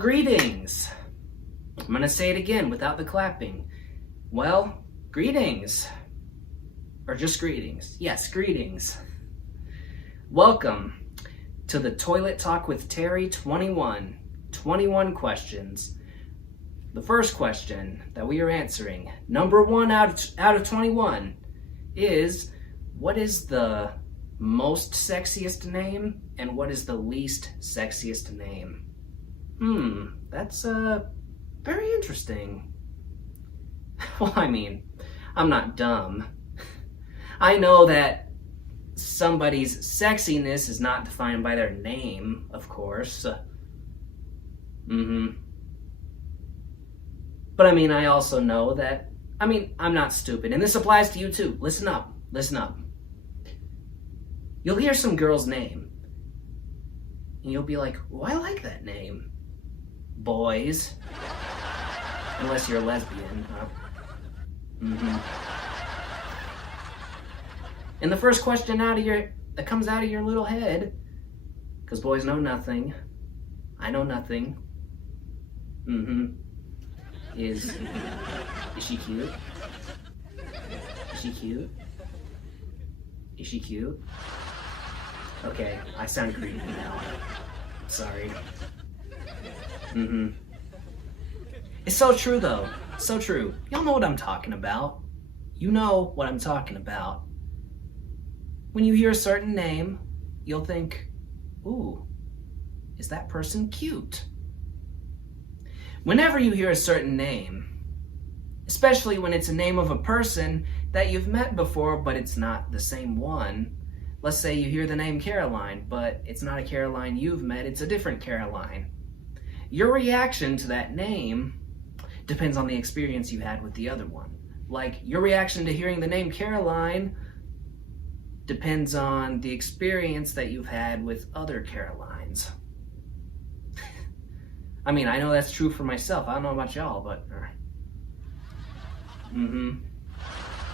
Well, greetings. I'm going to say it again without the clapping. Well, greetings. Or just greetings. Yes, greetings. Welcome to the Toilet Talk with Terry 21. 21 questions. The first question that we are answering, number one out of 21, is what is the most sexiest name and what is the least sexiest name? That's very interesting. Well, I mean, I'm not dumb. I know that somebody's sexiness is not defined by their name, of course. But I mean, I also know that, I'm not stupid, and this applies to you too. Listen up. You'll hear some girl's name, and you'll be like, oh, I like that name. Boys. Unless you're a lesbian. And the first question that comes out of your little head, because boys know nothing, I know nothing, is she cute? Is she cute? Is she cute? Okay, I sound creepy now. Sorry. It's so true though. So true. Y'all know what I'm talking about. You know what I'm talking about. When you hear a certain name, you'll think, ooh, is that person cute? Whenever you hear a certain name, especially when it's a name of a person that you've met before, but it's not the same one. Let's say you hear the name Caroline, but it's not a Caroline you've met, it's a different Caroline. Your reaction to that name depends on the experience you had with the other one. Like, your reaction to hearing the name Caroline depends on the experience that you've had with other Carolines. I know that's true for myself. I don't know about y'all, but...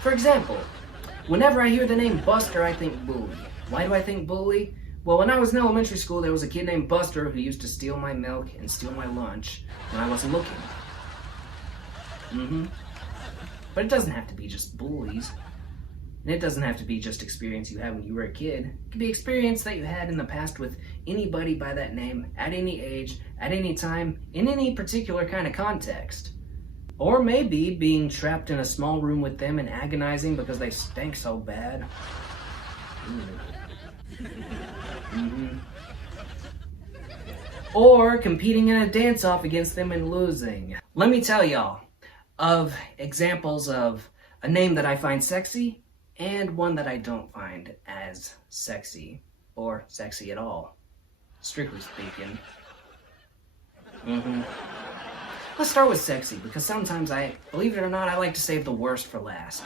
For example, whenever I hear the name Buster, I think bully. Why do I think bully? Well, when I was in elementary school, there was a kid named Buster who used to steal my milk and steal my lunch when I wasn't looking. But it doesn't have to be just bullies. And it doesn't have to be just experience you had when you were a kid. It could be experience that you had in the past with anybody by that name, at any age, at any time, in any particular kind of context. Or maybe being trapped in a small room with them and agonizing because they stank so bad. Or competing in a dance-off against them and losing. Let me tell y'all of examples of a name that I find sexy and one that I don't find as sexy or sexy at all, strictly speaking. Let's start with sexy, because sometimes believe it or not, I like to save the worst for last.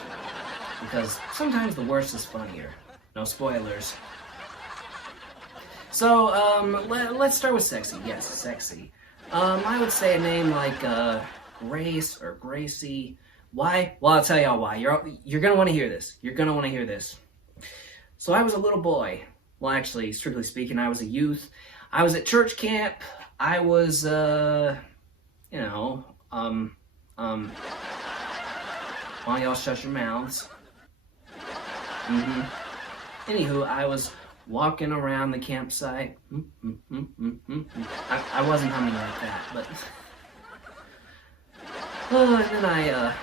Because sometimes the worst is funnier. No spoilers. So, let's start with sexy. Yes, sexy. I would say a name like, Grace or Gracie. Why? Well, I'll tell y'all why. You're gonna want to hear this. So I was a little boy. Well, actually, strictly speaking, I was a youth. I was at church camp. I was, why don't y'all shut your mouths? Anywho, I was walking around the campsite. I wasn't humming like that, but... and then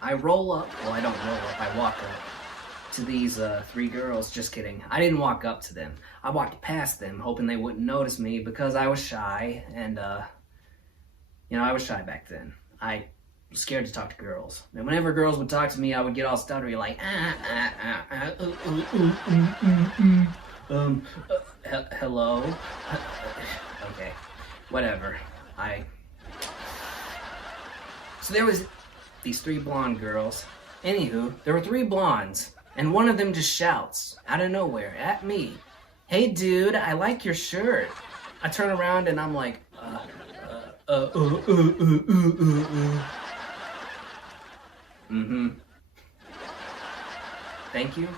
I roll up. Well, I don't roll up. I walk up to these three girls. Just kidding. I didn't walk up to them. I walked past them, hoping they wouldn't notice me because I was shy, and I was shy back then. I was scared to talk to girls. And whenever girls would talk to me, I would get all stuttery, like, hello? Okay, whatever. So there was these three blonde girls. Anywho, there were three blondes, and one of them just shouts, out of nowhere, at me, "Hey dude, I like your shirt." I turn around and I'm like, Thank you.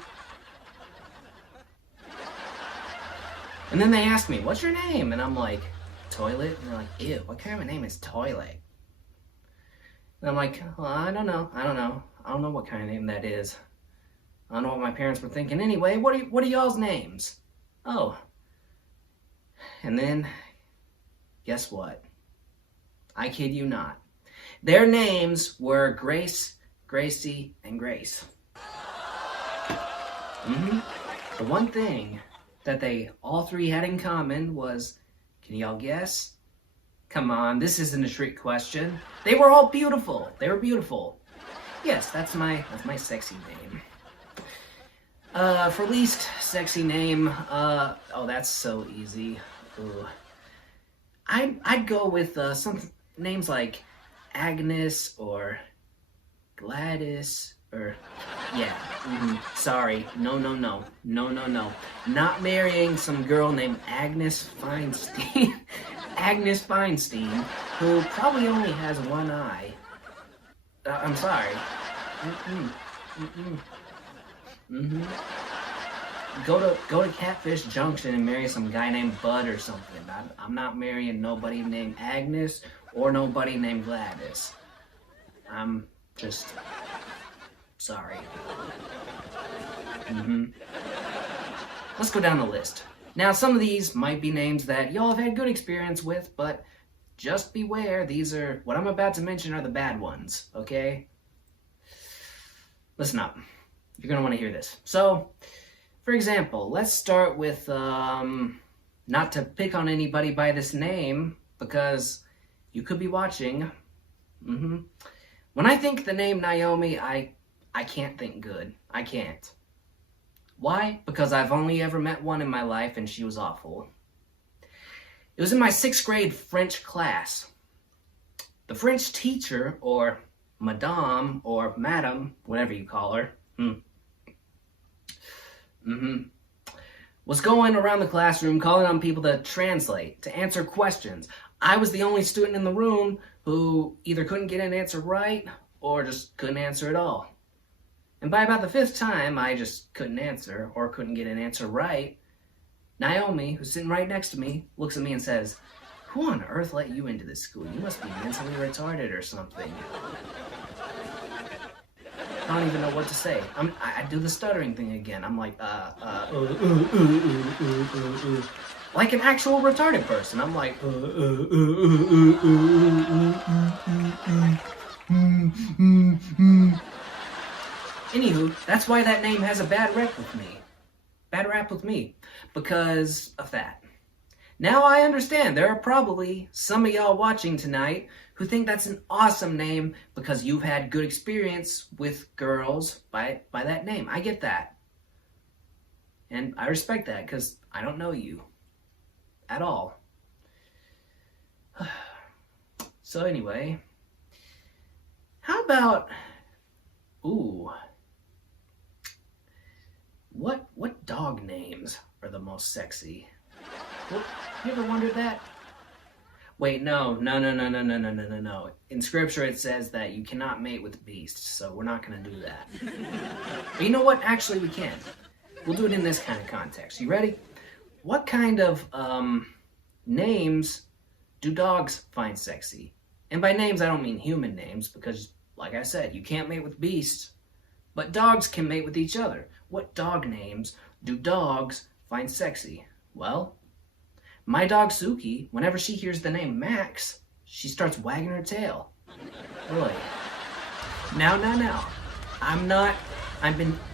And then they asked me, "What's your name?" And I'm like, Toilet? And they're like, ew, what kind of a name is Toilet? And I'm like, well, I don't know what kind of name that is. I don't know what my parents were thinking anyway. What are y'all's names? Oh. And then, guess what? I kid you not. Their names were Grace, Gracie, and Grace. The one thing that they all three had in common was, can y'all guess? Come on, this isn't a trick question. They were all beautiful. They were beautiful. Yes, that's my sexy name. For least sexy name, oh, that's so easy. Ooh. I'd go with some names like Agnes or Gladys or yeah. Sorry, no. Not marrying some girl named Agnes Feinstein. Agnes Feinstein, who probably only has one eye. I'm sorry. Go to Catfish Junction and marry some guy named Bud or something. I'm not marrying nobody named Agnes or nobody named Gladys. I'm just sorry. Let's go down the list. Now, some of these might be names that y'all have had good experience with, but just beware, what I'm about to mention are the bad ones, okay? Listen up. You're going to want to hear this. So, for example, let's start with, not to pick on anybody by this name, because you could be watching. When I think the name Naomi, I can't think good. I can't. Why? Because I've only ever met one in my life, and she was awful. It was in my 6th grade French class. The French teacher, or madame, or madam, whatever you call her, was going around the classroom calling on people to translate, to answer questions. I was the only student in the room who either couldn't get an answer right or just couldn't answer at all. And by about the 5th time I just couldn't answer or couldn't get an answer right, Naomi, who's sitting right next to me, looks at me and says, "Who on earth let you into this school? You must be mentally retarded or something." I don't even know what to say. I do the stuttering thing again. I'm like, like an actual retarded person. I'm like, Anywho, that's why that name has a bad rap with me. Bad rap with me. Because of that. Now I understand there are probably some of y'all watching tonight who think that's an awesome name because you've had good experience with girls by that name. I get that. And I respect that because I don't know you at all. So anyway, how about, what dog names are the most sexy? You ever wondered that? Wait, no. In scripture it says that you cannot mate with beasts, so we're not going to do that. But you know what? Actually, we can. We'll do it in this kind of context. You ready? What kind of names do dogs find sexy? And by names, I don't mean human names, because, like I said, you can't mate with beasts, but dogs can mate with each other. What dog names do dogs find sexy? Well, my dog Suki, whenever she hears the name Max, she starts wagging her tail. Boy. Now.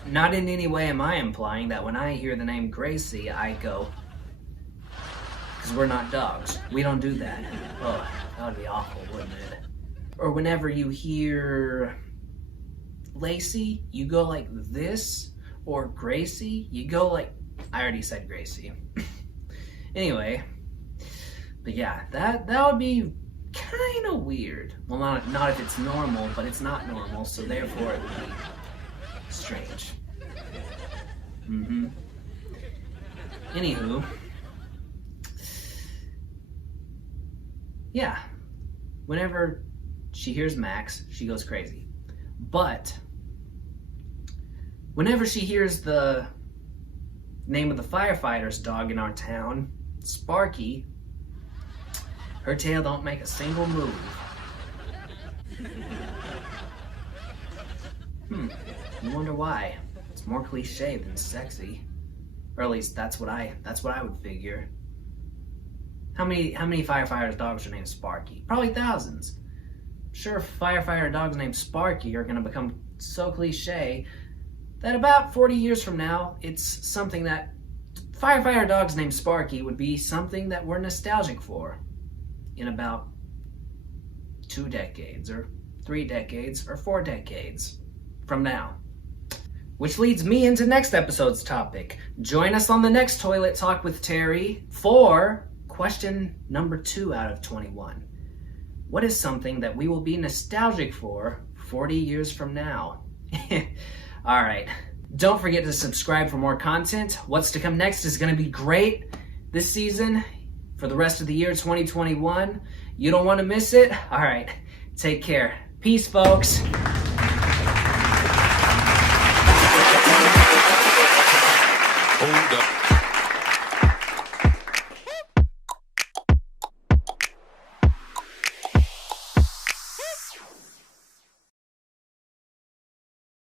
Not in any way am I implying that when I hear the name Gracie, I go, because we're not dogs. We don't do that. Oh, that would be awful, wouldn't it? Or whenever you hear Lacey, you go like this, or Gracie, you go like, I already said Gracie. Anyway, but yeah, that would be kind of weird. Well, not if it's normal, but it's not normal, so therefore it would be strange. Anywho, yeah, whenever she hears Max, she goes crazy. But whenever she hears the name of the firefighter's dog in our town, Sparky, Her tail don't make a single move. You wonder why? It's more cliche than sexy. Or at least that's what I would figure. How many firefighter dogs are named Sparky? Probably thousands. I'm sure firefighter dogs named Sparky are gonna become so cliche that about 40 years from now, it's something that firefighter dogs named Sparky would be something that we're nostalgic for in about 2 decades, or 3 decades, or 4 decades from now. Which leads me into next episode's topic. Join us on the next Toilet Talk with Terry for question number 2 out of 21. What is something that we will be nostalgic for 40 years from now? All right. Don't forget to subscribe for more content. What's to come next is going to be great this season for the rest of the year 2021. You don't want to miss it? All right. Take care. Peace, folks. Hold up.